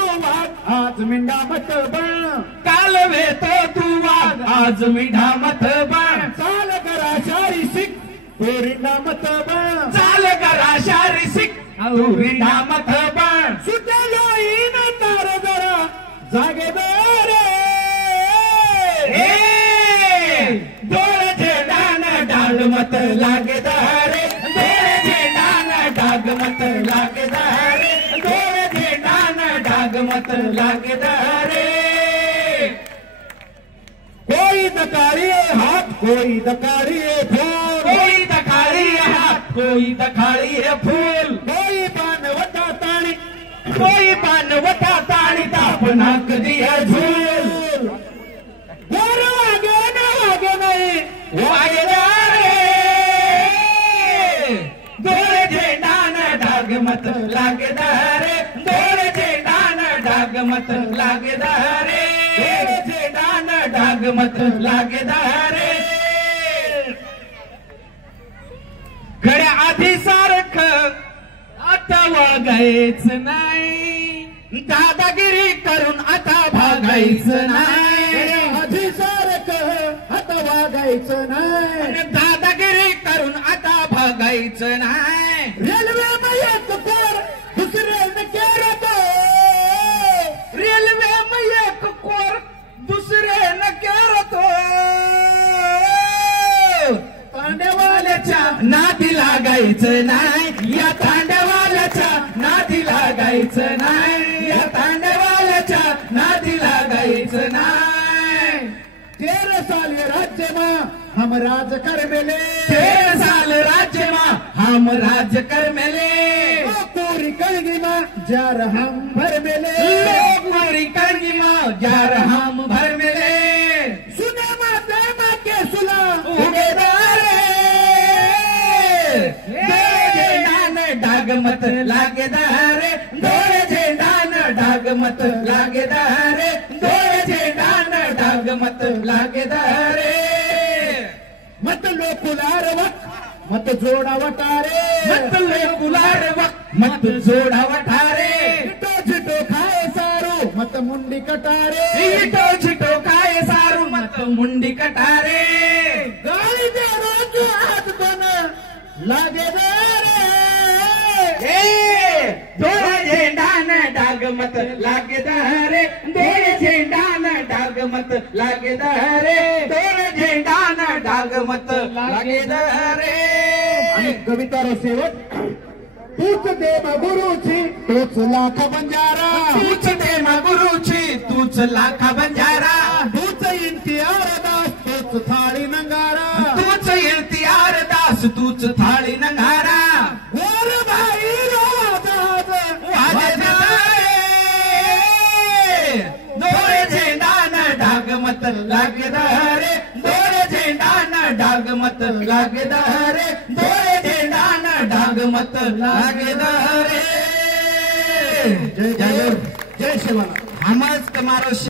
तू वाघ आज मिंडा मत बन, कालवे तू वाघ आज मिंडा मत बन, चाल करा शारी सिक पोरींना मत बन, चाल करा शारी सिक पोरींना मत बन, सुटेलो इन तार जरा जागेदार डोळ्याचे डान डाग मत लागेदार, डोळ्याचे डान डाग मत लागेदार, डोळ्याचे डान डाग मत लागेदार। कोई दकाड़िए हाथ कोई दकाड़िए फूल, कोई दखाड़ी हाथ कोई दखाड़ी फूल, कोई पान वटा ताणी कोई पान वटा ताणी ताप नाक दिया झूल, वर वागे ना वागे नहीं वागेदार डोळ्याचे डान डाग मत लागेदार, डोळ्याचे डान डाग मत लागेदार, डोळ्याचे डान डाग मत लागेदार। खड्या आधी सारखं आता वागायच नाही, दादागिरी करून आता भागायचं नाही, आधी सारखं आता वागायचं नाही, दादागिरी करून आता भागायचं नाही। रेल्वे में एक कोर दुसरे में केरतो, रेल्वे में एक कोर दुसरे न केरतो, तांड्यावाल्याच्या नादी लागायचं नाही, या तांड्यावाल्याच्या नादी लागायचं नाही, या तांड्यावाल्याच्या नादी लागायचं नाही। 13 साल ये राज्य में हम राज कर मिले, 13 साल राज्य में हम राज कर मिले, पूरी कलगी में जार हम भर मिले, लोग पूरी करगी में जार हम भर मिले, सुने माते माँ के सुला उगेदार डोळे डान डाग मत लागेदार, डोळे डान डाग मत लागेदार, डोळे डान डाग मत लागेदार। मत लोकुलार वक मत जोड़ा वटारे, मत लोकुलार वक मत जोड़ा वठारे, चिटो चिटो खाए सारू मत मुंडी कटारे, इटो छिटो खाए सारू मत मुंडी कटारे, गाली दे रोज हाथ बन लागे डोळे डान डाग मत लागेदार, डोळे डान डाग मत लागेदार, डोळे डान डाग मत लागेदार। आणि कवितारो शेवट तूच देव गुरुची तूच लाख बंजारा, तूच दे मा गुरुची तूच लाखा बंजारा, तूच इंतियार दास तूच थाळी नंगारा, तूच इल्तियार दास तूच थाळी नंगारा, वर भाई राजाद डोळे डान डाग मत लागेदार, डोळे डान डाग मत लागेदार, डोळे डान डाग मत लागेदार। जय जय जय शिवाला। हमज तुम्हारो